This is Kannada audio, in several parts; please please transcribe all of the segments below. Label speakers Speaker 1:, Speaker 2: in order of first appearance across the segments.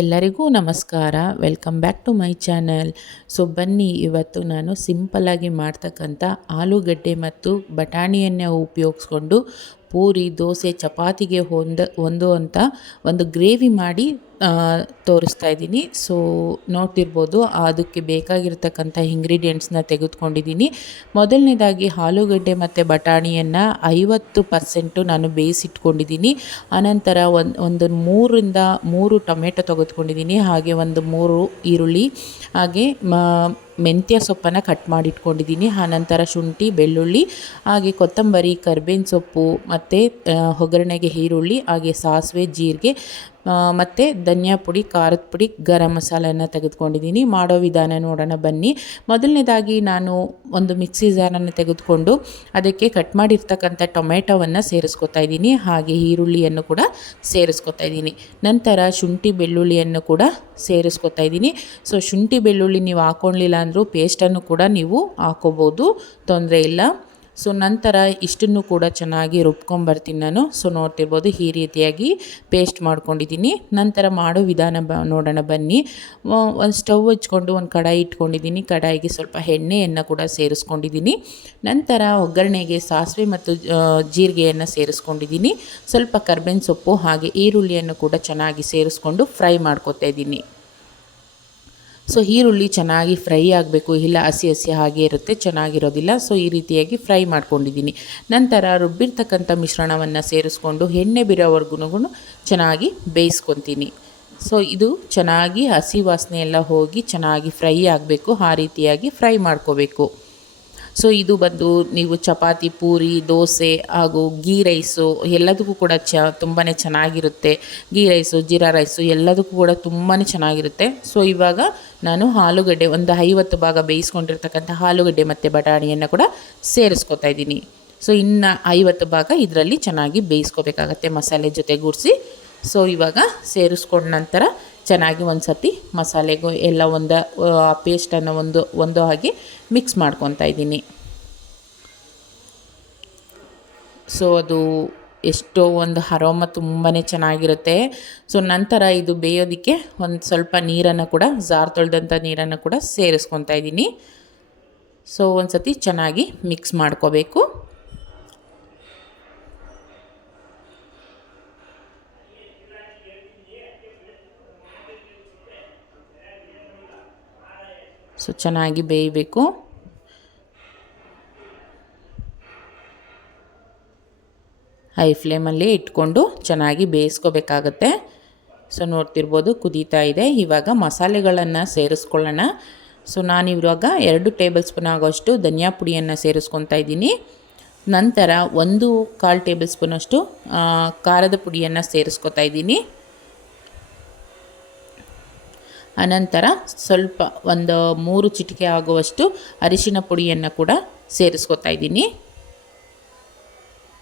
Speaker 1: ಎಲ್ಲರಿಗೂ ನಮಸ್ಕಾರ. Welcome back to my channel so ಬನ್ನಿ, ಇವತ್ತು ನಾನು ಸಿಂಪಲ್ಲಾಗಿ ಮಾಡ್ತಕ್ಕಂಥ ಆಲೂಗಡ್ಡೆ ಮತ್ತು ಬಟಾಣಿಯನ್ನೇ ಉಪಯೋಗಿಸ್ಕೊಂಡು ಪೂರಿ, ದೋಸೆ, ಚಪಾತಿಗೆ ಹೊಂದ ಹೊಂದುವಂಥ ಒಂದು ಗ್ರೇವಿ ಮಾಡಿ ತೋರಿಸ್ತಾ ಇದ್ದೀನಿ. ಸೊ, ನೋಡ್ತಿರ್ಬೋದು, ಅದಕ್ಕೆ ಬೇಕಾಗಿರ್ತಕ್ಕಂಥ ಇಂಗ್ರೀಡಿಯೆಂಟ್ಸ್ನ ತೆಗೆದುಕೊಂಡಿದ್ದೀನಿ. ಮೊದಲನೇದಾಗಿ ಆಲೂಗಡ್ಡೆ ಮತ್ತು ಬಟಾಣಿಯನ್ನು ಐವತ್ತು ಪರ್ಸೆಂಟು ನಾನು ಬೇಯಿಸಿಟ್ಕೊಂಡಿದ್ದೀನಿ. ಆನಂತರ ಒಂದು ಒಂದು ಮೂರರಿಂದ ಮೂರು ಟೊಮೆಟೊ ತೆಗೆದುಕೊಂಡಿದ್ದೀನಿ. ಹಾಗೆ ಒಂದು ಮೂರು ಈರುಳ್ಳಿ, ಹಾಗೆ ಮೆಂತ್ಯ ಸೊಪ್ಪನ್ನು ಕಟ್ ಮಾಡಿ ಇಟ್ಕೊಂಡಿದ್ದೀನಿ ಆನಂತರ ಶುಂಠಿ, ಬೆಳ್ಳುಳ್ಳಿ, ಹಾಗೆ ಕೊತ್ತಂಬರಿ, ಕರ್ಬೇವಿನ ಸೊಪ್ಪು ಮತ್ತು ಒಗ್ಗರಣೆಗೆ ಈರುಳ್ಳಿ, ಹಾಗೆ ಸಾಸಿವೆ, ಜೀರಿಗೆ ಮತ್ತು ಧನಿಯಾ ಪುಡಿ, ಖಾರದ ಪುಡಿ, ಗರಂ ಮಸಾಲೆಯನ್ನು ತೆಗೆದುಕೊಂಡಿದ್ದೀನಿ. ಮಾಡೋ ವಿಧಾನ ನೋಡೋಣ ಬನ್ನಿ. ಮೊದಲನೇದಾಗಿ ನಾನು ಒಂದು ಮಿಕ್ಸಿ ಜಾರನ್ನು ತೆಗೆದುಕೊಂಡು ಅದಕ್ಕೆ ಕಟ್ ಮಾಡಿರ್ತಕ್ಕಂಥ ಟೊಮೆಟೊವನ್ನು ಸೇರಿಸ್ಕೊತಾ ಇದ್ದೀನಿ. ಹಾಗೆ ಈರುಳ್ಳಿಯನ್ನು ಕೂಡ ಸೇರಿಸ್ಕೊತಾ ಇದ್ದೀನಿ. ನಂತರ ಶುಂಠಿ ಬೆಳ್ಳುಳ್ಳಿಯನ್ನು ಕೂಡ ಸೇರಿಸ್ಕೊತಾ ಇದ್ದೀನಿ. ಸೊ ಶುಂಠಿ ಬೆಳ್ಳುಳ್ಳಿ ನೀವು ಹಾಕ್ಕೊಳ್ಳಿಲ್ಲ ಅಂದರೂ ಪೇಸ್ಟನ್ನು ಕೂಡ ನೀವು ಹಾಕೋಬೋದು. ತೊಂದರೆ ಇಲ್ಲ. ಸೊ ನಂತರ ಇಷ್ಟನ್ನು ಕೂಡ ಚೆನ್ನಾಗಿ ರುಬ್ಕೊಂಬರ್ತೀನಿ ನಾನು. ಸೊ ನೋಡ್ತಿರ್ಬೋದು ಈ ರೀತಿಯಾಗಿ ಪೇಸ್ಟ್ ಮಾಡ್ಕೊಂಡಿದ್ದೀನಿ. ನಂತರ ಮಾಡೋ ವಿಧಾನ ಬ, ನೋಡೋಣ ಬನ್ನಿ. ಒಂದು ಸ್ಟವ್ ಹಚ್ಕೊಂಡು ಒಂದು ಕಡಾಯಿ ಇಟ್ಕೊಂಡಿದ್ದೀನಿ. ಕಡಾಯಿಗೆ ಸ್ವಲ್ಪ ಎಣ್ಣೆಯನ್ನು ಕೂಡ ಸೇರಿಸ್ಕೊಂಡಿದ್ದೀನಿ. ನಂತರ ಒಗ್ಗರಣೆಗೆ ಸಾಸಿವೆ ಮತ್ತು ಜೀರಿಗೆಯನ್ನು ಸೇರಿಸ್ಕೊಂಡಿದ್ದೀನಿ. ಸ್ವಲ್ಪ ಕರ್ಬೇವಿನ ಸೊಪ್ಪು ಹಾಗೆ ಈರುಳ್ಳಿಯನ್ನು ಕೂಡ ಚೆನ್ನಾಗಿ ಸೇರಿಸ್ಕೊಂಡು ಫ್ರೈ ಮಾಡ್ಕೋತಾ ಇದ್ದೀನಿ. ಸೊ ಈರುಳ್ಳಿ ಚೆನ್ನಾಗಿ ಫ್ರೈ ಆಗಬೇಕು. ಇಲ್ಲ, ಹಸಿ ಹಸಿ ಹಾಗೆ ಇರುತ್ತೆ, ಚೆನ್ನಾಗಿರೋದಿಲ್ಲ. ಸೊ ಈ ರೀತಿಯಾಗಿ ಫ್ರೈ ಮಾಡ್ಕೊಂಡಿದ್ದೀನಿ. ನಂತರ ರುಬ್ಬಿರ್ತಕ್ಕಂಥ ಮಿಶ್ರಣವನ್ನು ಸೇರಿಸ್ಕೊಂಡು ಎಣ್ಣೆ ಬಿರೋವರೆಗೂ ಚೆನ್ನಾಗಿ ಬೇಯಿಸ್ಕೊತೀನಿ. ಸೊ ಇದು ಚೆನ್ನಾಗಿ ಹಸಿ ವಾಸನೆ ಎಲ್ಲ ಹೋಗಿ ಚೆನ್ನಾಗಿ ಫ್ರೈ ಆಗಬೇಕು. ಆ ರೀತಿಯಾಗಿ ಫ್ರೈ ಮಾಡ್ಕೋಬೇಕು. ಸೊ ಇದು ಬಂದು ನೀವು ಚಪಾತಿ, ಪೂರಿ, ದೋಸೆ ಹಾಗೂ ಗೀ ರೈಸು ಎಲ್ಲದಕ್ಕೂ ಕೂಡ ಚ ತುಂಬಾ ಚೆನ್ನಾಗಿರುತ್ತೆ. ಗೀ ರೈಸು, ಜೀರಾ ರೈಸು ಎಲ್ಲದಕ್ಕೂ ಕೂಡ ತುಂಬಾ ಚೆನ್ನಾಗಿರುತ್ತೆ. ಸೊ ಇವಾಗ ನಾನು ಆಲೂಗಡ್ಡೆ ಒಂದು ಐವತ್ತು ಭಾಗ ಬೇಯಿಸ್ಕೊಂಡಿರ್ತಕ್ಕಂಥ ಆಲೂಗಡ್ಡೆ ಮತ್ತು ಬಟಾಣಿಯನ್ನು ಕೂಡ ಸೇರಿಸ್ಕೊತಾ ಇದ್ದೀನಿ. ಸೊ ಇನ್ನು ಐವತ್ತು ಭಾಗ ಇದರಲ್ಲಿ ಚೆನ್ನಾಗಿ ಬೇಯಿಸ್ಕೋಬೇಕಾಗತ್ತೆ ಮಸಾಲೆ ಜೊತೆಗೂಡಿಸಿ. ಸೊ ಇವಾಗ ಸೇರಿಸ್ಕೊಂಡ ನಂತರ ಚೆನ್ನಾಗಿ ಒಂದು ಸತಿ ಮಸಾಲೆಗೂ ಎಲ್ಲ ಒಂದು ಪೇಸ್ಟನ್ನು ಒಂದು ಒಂದು ಹಾಗೆ ಮಿಕ್ಸ್ ಮಾಡ್ಕೊತಾ ಇದ್ದೀನಿ. ಸೊ ಅದು ಎಷ್ಟೋ ಒಂದು ಹರೋಮ ತುಂಬಾ ಚೆನ್ನಾಗಿರುತ್ತೆ. ಸೊ ನಂತರ ಇದು ಬೇಯೋದಕ್ಕೆ ಒಂದು ಸ್ವಲ್ಪ ನೀರನ್ನು ಕೂಡ, ಜಾರ್ ತೊಳೆದಂಥ ನೀರನ್ನು ಕೂಡ ಸೇರಿಸ್ಕೊತಾ ಇದ್ದೀನಿ. ಸೊ ಒಂದು ಸತಿ ಚೆನ್ನಾಗಿ ಮಿಕ್ಸ್ ಮಾಡ್ಕೋಬೇಕು. ಸೊ ಚೆನ್ನಾಗಿ ಬೇಯಬೇಕು. ಹೈ ಫ್ಲೇಮಲ್ಲಿ ಇಟ್ಕೊಂಡು ಚೆನ್ನಾಗಿ ಬೇಯಿಸ್ಕೋಬೇಕಾಗತ್ತೆ. ಸೊ ನೋಡ್ತಿರ್ಬೋದು ಕುದೀತಾ ಇದೆ. ಇವಾಗ ಮಸಾಲೆಗಳನ್ನು ಸೇರಿಸ್ಕೊಳ್ಳೋಣ. ಸೊ ನಾನು ಇವಾಗ ಎರಡು ಟೇಬಲ್ ಸ್ಪೂನ್ ಆಗೋಷ್ಟು ಧನಿಯಾ ಪುಡಿಯನ್ನು ಸೇರಿಸ್ಕೊತಾ ಇದ್ದೀನಿ. ನಂತರ ಒಂದು ಕಾಲು ಟೇಬಲ್ ಸ್ಪೂನಷ್ಟು ಖಾರದ ಪುಡಿಯನ್ನು ಸೇರಿಸ್ಕೊತಾ ಇದ್ದೀನಿ. ಅನಂತರ ಸ್ವಲ್ಪ ಒಂದು ಮೂರು ಚಿಟಿಕೆ ಆಗುವಷ್ಟು ಅರಿಶಿನ ಪುಡಿಯನ್ನು ಕೂಡ ಸೇರಿಸ್ಕೊತಾ ಇದ್ದೀನಿ.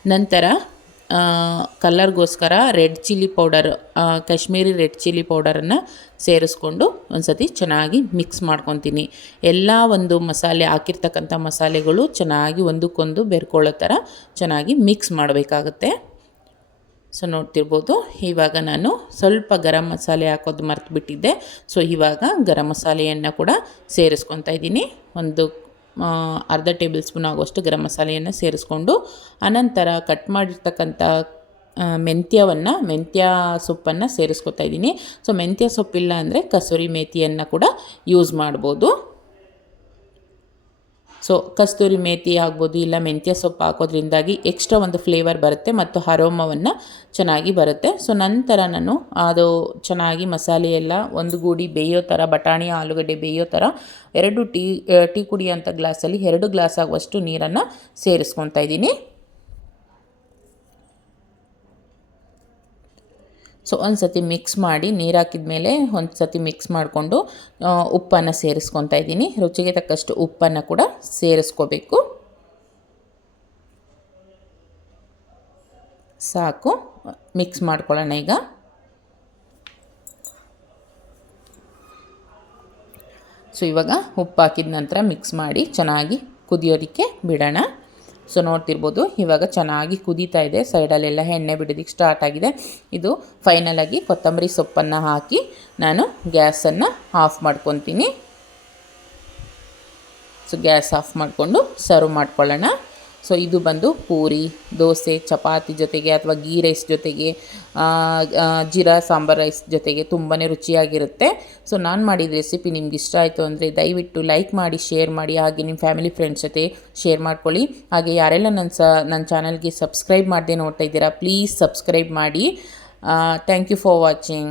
Speaker 1: ನಂತರ ಕಲರ್ಗೋಸ್ಕರ red chilli powder Kashmiri red chilli ಪೌಡರನ್ನು ಸೇರಿಸ್ಕೊಂಡು ಒಂದು ಸತಿ ಚೆನ್ನಾಗಿ ಮಿಕ್ಸ್ ಮಾಡ್ಕೊತೀನಿ. ಎಲ್ಲ ಒಂದು ಮಸಾಲೆ, ಹಾಕಿರ್ತಕ್ಕಂಥ ಮಸಾಲೆಗಳು ಚೆನ್ನಾಗಿ ಒಂದಕ್ಕೊಂದು ಬೆರ್ಕೊಳ್ಳೋ ಥರ ಚೆನ್ನಾಗಿ ಮಿಕ್ಸ್ ಮಾಡಬೇಕಾಗತ್ತೆ. ಸೊ ನೋಡ್ತಿರ್ಬೋದು, ಇವಾಗ ನಾನು ಸ್ವಲ್ಪ ಗರಂ ಮಸಾಲೆ ಹಾಕೋದು ಮರ್ತು ಬಿಟ್ಟಿದ್ದೆ ಸೊ ಇವಾಗ ಗರಂ ಮಸಾಲೆಯನ್ನು ಕೂಡ ಸೇರಿಸ್ಕೊತಾ ಇದ್ದೀನಿ. ಒಂದು ಅರ್ಧ ಟೇಬಲ್ ಸ್ಪೂನ್ ಆಗುವಷ್ಟು ಗರಂ ಮಸಾಲೆಯನ್ನು ಸೇರಿಸ್ಕೊಂಡು, ಅನಂತರ ಕಟ್ ಮಾಡಿರ್ತಕ್ಕಂಥ ಮೆಂತ್ಯವನ್ನು, ಮೆಂತ್ಯ ಸೊಪ್ಪನ್ನು ಸೇರಿಸ್ಕೊತಾ ಇದ್ದೀನಿ. ಸೊ ಮೆಂತ್ಯ ಸೊಪ್ಪಿಲ್ಲ ಅಂದರೆ ಕಸೂರಿ ಮೇಥಿಯನ್ನು ಕೂಡ ಯೂಸ್ ಮಾಡ್ಬೋದು. ಸೊ ಕಸ್ತೂರಿ ಮೇಥಿ ಆಗ್ಬೋದು ಇಲ್ಲ ಮೆಂತ್ಯ ಸೊಪ್ಪು ಹಾಕೋದ್ರಿಂದಾಗಿ ಎಕ್ಸ್ಟ್ರಾ ಒಂದು ಫ್ಲೇವರ್ ಬರುತ್ತೆ ಮತ್ತು ಹರೋಮವನ್ನು ಚೆನ್ನಾಗಿ ಬರುತ್ತೆ. ಸೊ ನಂತರ ನಾನು ಅದು ಚೆನ್ನಾಗಿ ಮಸಾಲೆ ಎಲ್ಲ ಒಂದು ಗೂಡಿ ಬೇಯೋ ಥರ, ಬಟಾಣಿ, ಆಲೂಗಡ್ಡೆ ಬೇಯೋ ಥರ ಎರಡು ಟೀ ಟೀ ಕುಡಿಯೋಂಥ ಗ್ಲಾಸಲ್ಲಿ ಎರಡು ಗ್ಲಾಸ್ ಆಗುವಷ್ಟು ನೀರನ್ನು ಸೇರಿಸ್ಕೊತಾ ಇದ್ದೀನಿ. ಸೊ ಒಂದು ಸತಿ ಮಿಕ್ಸ್ ಮಾಡಿ ನೀರು ಹಾಕಿದ ಮೇಲೆ ಒಂದು ಸತಿ ಮಿಕ್ಸ್ ಮಾಡಿಕೊಂಡು ಉಪ್ಪನ್ನು ಸೇರಿಸ್ಕೊತಾ ಇದ್ದೀನಿ. ರುಚಿಗೆ ತಕ್ಕಷ್ಟು ಉಪ್ಪನ್ನು ಕೂಡ ಸೇರಿಸ್ಕೋಬೇಕು. ಸಾಕು. ಮಿಕ್ಸ್ ಮಾಡ್ಕೊಳ್ಳೋಣ ಈಗ. ಸೊ ಇವಾಗ ಉಪ್ಪು ಹಾಕಿದ ನಂತರ ಮಿಕ್ಸ್ ಮಾಡಿ ಚೆನ್ನಾಗಿ ಕುದಿಯೋದಕ್ಕೆ ಬಿಡೋಣ. ಸೊ ನೋಡ್ತಿರ್ಬೋದು, ಇವಾಗ ಚೆನ್ನಾಗಿ ಕುದೀತಾ ಇದೆ. ಸೈಡಲ್ಲೆಲ್ಲ ಎಣ್ಣೆ ಬಿಡೋದಕ್ಕೆ ಸ್ಟಾರ್ಟ್ ಆಗಿದೆ. ಇದು ಫೈನಲಾಗಿ ಕೊತ್ತಂಬರಿ ಸೊಪ್ಪನ್ನು ಹಾಕಿ ನಾನು ಗ್ಯಾಸನ್ನು ಆಫ್ ಮಾಡ್ಕೊತೀನಿ. ಸೊ ಗ್ಯಾಸ್ ಆಫ್ ಮಾಡಿಕೊಂಡು ಸರ್ವ್ ಮಾಡ್ಕೊಳ್ಳೋಣ. ಸೊ ಇದು ಬಂದು ಪೂರಿ, ದೋಸೆ, ಚಪಾತಿ ಜೊತೆಗೆ ಅಥವಾ ಗೀ ರೈಸ್ ಜೊತೆಗೆ ಜೀರಾ ಸಾಂಬಾರ್ ರೈಸ್ ಜೊತೆಗೆ ತುಂಬಾ ರುಚಿಯಾಗಿರುತ್ತೆ. ಸೊ ನಾನು ಮಾಡಿದ ರೆಸಿಪಿ ನಿಮ್ಗೆ ಇಷ್ಟ ಆಯಿತು ಅಂದರೆ ದಯವಿಟ್ಟು ಲೈಕ್ ಮಾಡಿ ಶೇರ್ ಮಾಡಿ, ಹಾಗೆ ನಿಮ್ಮ ಫ್ಯಾಮಿಲಿ ಫ್ರೆಂಡ್ಸ್ ಜೊತೆ ಶೇರ್ ಮಾಡ್ಕೊಳ್ಳಿ. ಹಾಗೆ ಯಾರೆಲ್ಲ ನನ್ನ ಸ ನನ್ನ ಚಾನಲ್ಗೆ ಸಬ್ಸ್ಕ್ರೈಬ್ ಮಾಡದೆ ನೋಡ್ತಾ ಇದ್ದೀರಾ ಪ್ಲೀಸ್ ಸಬ್ಸ್ಕ್ರೈಬ್ ಮಾಡಿ. Thank you for watching